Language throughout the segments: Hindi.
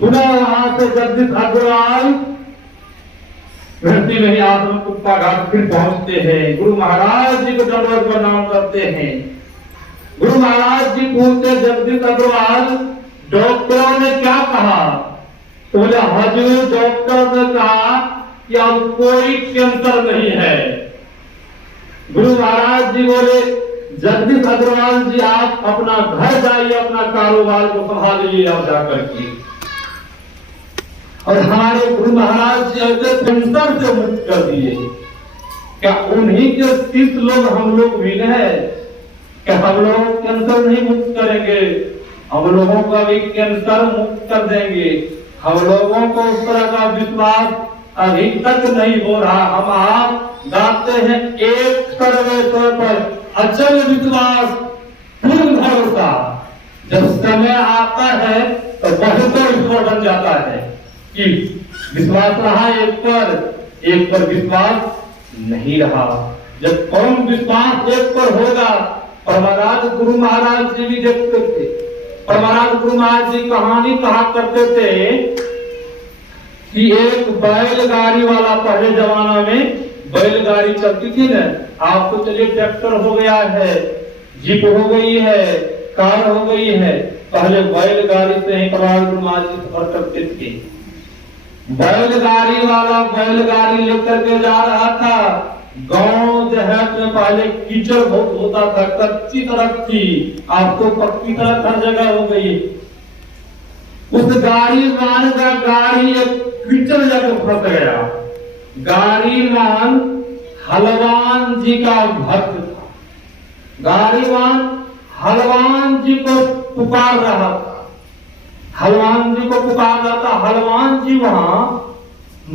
पुनः वहां से जगदीश अग्रवाल रहती नहीं आश्रम कुप्पा घाट फिर पहुंचते हैं। गुरु महाराज जी को दंडवत प्रणाम करते हैं। गुरु महाराज जी पूछते जगदीश अग्रवाल डॉक्टरों ने क्या कहा? तो बोले हजूर डॉक्टर ने कहा कि अब कोई कैंसर नहीं है। गुरु महाराज जी बोले जगदीश अग्रवाल जी आप अपना घर जाइए, अपना कारोबार को संभालिए और जाकर के। और हमारे गुरु महाराज जी ऐसे कैंसर से मुक्त कर दिए। क्या उन्हीं के शिष्य लोग हम लोग भी है? क्या हम लोग कैंसर नहीं मुक्त करेंगे? हम लोगों का भी कैंसर मुक्त कर देंगे। हम लोगों को उस तरह का विश्वास अभी तक नहीं हो रहा। हम आप गाते हैं एक सर्वेश्वर पर अचल विश्वास पूर्ण भरोसा। जब समय आता है तो बहुतों ईश्वर बन जाता है कि विश्वास रहा एक पर विश्वास नहीं रहा। जब कौन विश्वास एक पर होगा, परमाराज गुरु महाराज जी भी देखते थे। परमाराज गुरु महाराज जी कहानी कहा करते थे कि एक बैलगाड़ी वाला, पहले जमाना में बैलगाड़ी चलती थी ना, आप तो चलिए ट्रैक्टर हो गया है, जीप हो गई है, कार हो गई है, पहले बैलगाड़ी से ही परमाराज गुरु महाराज जी सफर करते थे। बैलगाड़ी वाला बैलगाड़ी लेकर के जा रहा था। गांव देहात में पहले कीचड़ बहुत होता था, कच्ची सड़क थी, अब तो पक्की सड़क हर जगह हो गई। उस गाड़ी मान का गाड़ी एक कीचड़ जगह फंस गया। गाड़ी मान हलवान जी का भक्त था। गाड़ी मान हलवान जी को पुकार रहा था। हलवान जी को पुकार रहा था। हलवान जी वहां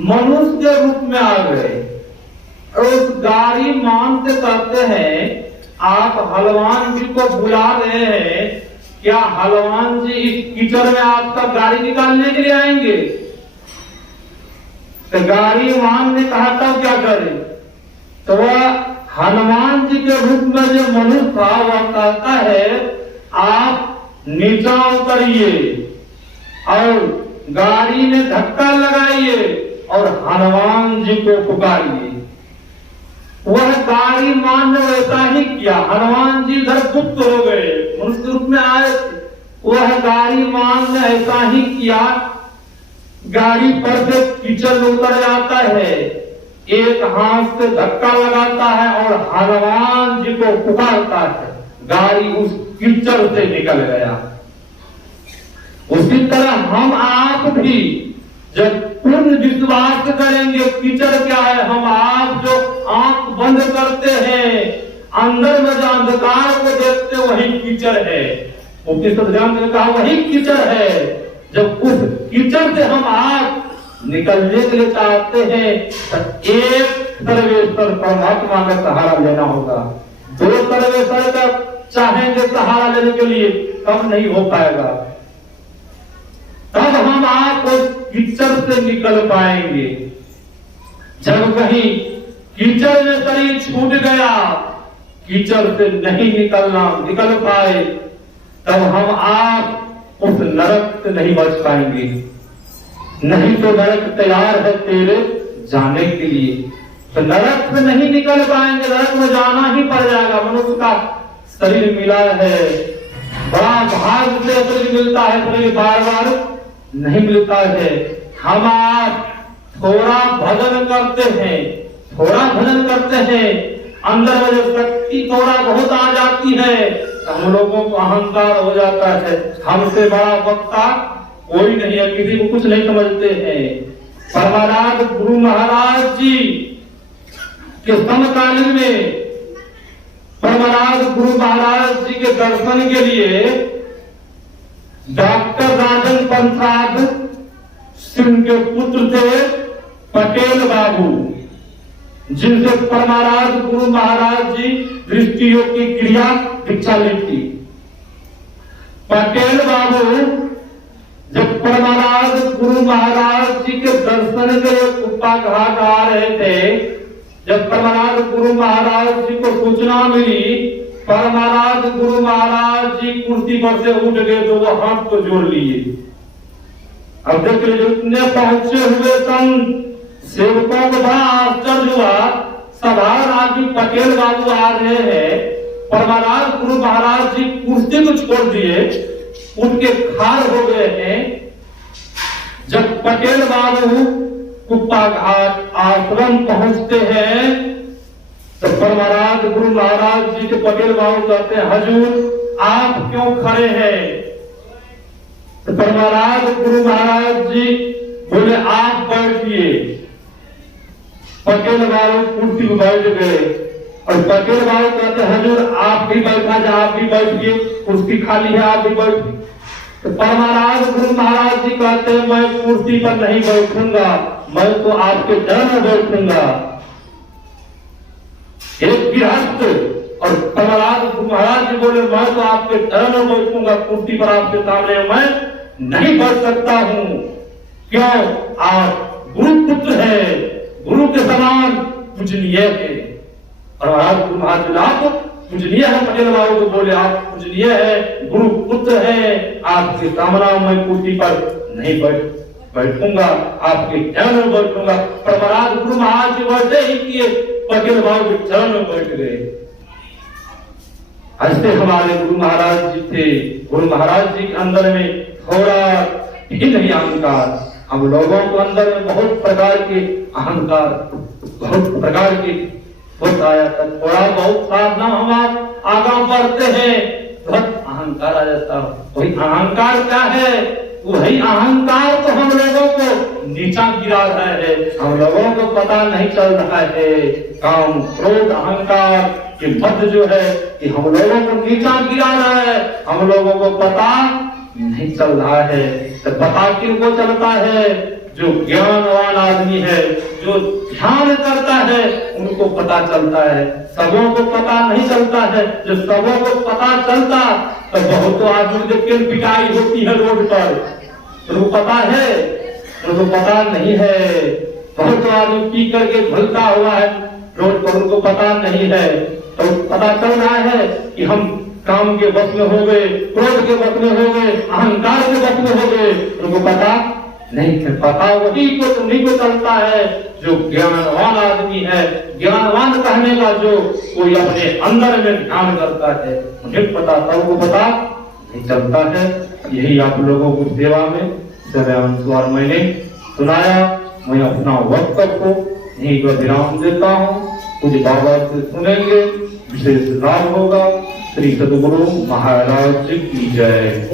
मनुष्य के रूप में आ गए और उस गाड़ी मान से कहते हैं आप हलवान जी को बुला रहे हैं, क्या हलवान जी इस कीचड़ में आपका गाड़ी निकालने के लिए आएंगे? तो गाड़ी मान ने कहा था क्या करे? तो वह हनुमान जी के रूप में जो मनुष्य था वह कहता है आप नीचा उतरिए और गाड़ी में धक्का लगाइए और हनुमान जी को पुकारिए। वह गाड़ी मान ने वैसा ही किया। हनुमान जी इधर गुप्त हो गए, मनुष्य रूप में आए। वह गाड़ी मान ने ऐसा ही किया। गाड़ी पर से कीचड़ उतर जाता है, एक हाथ से धक्का लगाता है और हनुमान जी को पुकारता है। गाड़ी उस कीचड़ से निकल गया। उसी तरह हम आप भी जब पूर्ण विश्वास करेंगे, कीचड़ क्या है, हम आप जो आंख बंद करते हैं, अंदर में जो अंधकार को देखते वही कीचड़ है। ने कहा वही कीचड़ है। जब उस कीचड़ से हम आप निकलने के लिए चाहते हैं तो एक सर्वेश्वर परमात्मा का सहारा लेना होगा। दो सर्वेश्वर का चाहेंगे सहारा लेने के लिए कम नहीं हो पाएगा। तब हम आप उस कीचड़ से निकल पाएंगे। जब कहीं कीचड़ में शरीर छूट गया, कीचड़ से नहीं निकल पाए, तब हम आप उस नरक से नहीं बच पाएंगे। नहीं तो नरक तैयार है तेरे जाने के लिए, तो नरक से नहीं निकल पाएंगे। नरक में जाना ही पड़ जाएगा। मनुष्य का शरीर मिला है, बड़ा भाग से शरीर मिलता है, शरीर बार बार नहीं मिलता है। हम आप थोड़ा भजन करते हैं, अंदर में जो शक्ति थोड़ा बहुत आ जाती है, हम लोगों को अहंकार हो जाता है। हमसे बड़ा वक्ता कोई नहीं है, किसी को कुछ नहीं समझते हैं। परमाराज गुरु महाराज जी के समकालीन में परमाराज गुरु महाराज जी के दर्शन के लिए डॉक्टर राजन पंसाद सिंह के पुत्र थे पटेल बाबू, जिनसे परमाराज गुरु महाराज जी दृष्टि योग की क्रिया दीक्षा ली थी। पटेल बाबू जब परमाराज गुरु महाराज जी के दर्शन के लिए कुप्पा घाट आ रहे थे, जब परमाराज गुरु महाराज जी को सूचना मिली, परमाराज गुरु महाराज जी कुर्सी पर से उठ गए तो वो हाथ को जोड़ लिए अब देख लीजिए, इतने पहुंचे हुए संत सेवकों को बड़ा आश्चर्य हुआ। साधारण आदमी पटेल बाबू आ रहे हैं, पर महाराज गुरु महाराज जी कुर्सी को छोड़ दिए, उनके खार हो गए हैं। जब पटेल बाबू कुप्पा घाट आश्रम पहुंचते हैं तो महाराज गुरु महाराज जी के पटेल बाबू कहते हैं, हजूर आप क्यों खड़े हैं? तो महाराज गुरु महाराज जी बोले आप बैठिए। पटेल बाबू कुर्सी पर बैठ गए और पटेल बाबू कहते हैं, हजूर आप भी बैठा जाए, आप भी बैठिए, कुर्सी खाली है, आप भी बैठिए। तो महाराज गुरु महाराज जी कहते हैं, मैं कुर्सी पर नहीं बैठूंगा, मैं तो आपके चरण में बैठूंगा। एक गृहस्थ और महाराज गुरु महाराज जी बोले, मैं तो आपके चरण में बैठूंगा, कुर्सी पर आपके सामने मैं नहीं बैठ सकता हूं। क्यों? आप गुरु पुत्र है, गुरु के समान पूजनीय है। और महाराज गुरु महाराज जी आप पूजनीय है। पटेल बाबू को बोले आप पूजनीय है, गुरु पुत्र है, आपके सामना मैं कुर्सी पर नहीं बैठूंगा, आपके चरण में बैठूंगा। पर महाराज गुरु महाराज जी बैठे ही किए, पटेल बाबू के चरण में बैठ गए। ऐसे हमारे गुरु महाराज जी थे। गुरु महाराज जी के अंदर में थोड़ा भी नहीं अहंकार। हम लोगों के अंदर में बहुत प्रकार के अहंकार, बहुत प्रकार के होता है। थोड़ा बहुत साधना हम आगा बढ़ते हैं, बहुत अहंकार आ जाता है। वही अहंकार क्या है? वही अहंकार तो हम लोगों को नीचा गिरा रहा है, हम लोगों को पता नहीं चल रहा है। काम क्रोध अहंकार के मध्य जो है कि हम लोगों को नीचा गिरा रहा है, हम लोगों को पता नहीं चल रहा है। तो पता किनको चलता है? जो ज्ञानवान आदमी है, जो ध्यान करता है, उनको पता चलता है। सबों को पता नहीं चलता है। जो सबों को पता चलता तो बहुत आदमी देख के पिटाई होती है रोड पर, उनको पता है, उनको पता नहीं है। बहुत आदमी पी करके भलता हुआ है रोड पर, उनको पता नहीं है। तो पता चल रहा है कि हम काम के बस में हो गए, क्रोध के बस में हो गए, अहंकार के बस में हो गए, उनको पता नहीं है। पता वही को तुम्हीं को चलता है जो ज्ञानवान आदमी है। ज्ञानवान कहने का जो कोई अपने अंदर में ध्यान करता है, उन्हें पता, सबको पता नहीं चलता है। यही आप लोगों को सेवा में अनुसार मैंने सुनाया। मैं अपना वक्तव्य को यहीं पर विराम देता हूँ। कुछ बाबा से सुनेंगे, विशेष लाभ होगा। श्री सद्गुरु महाराज की जय।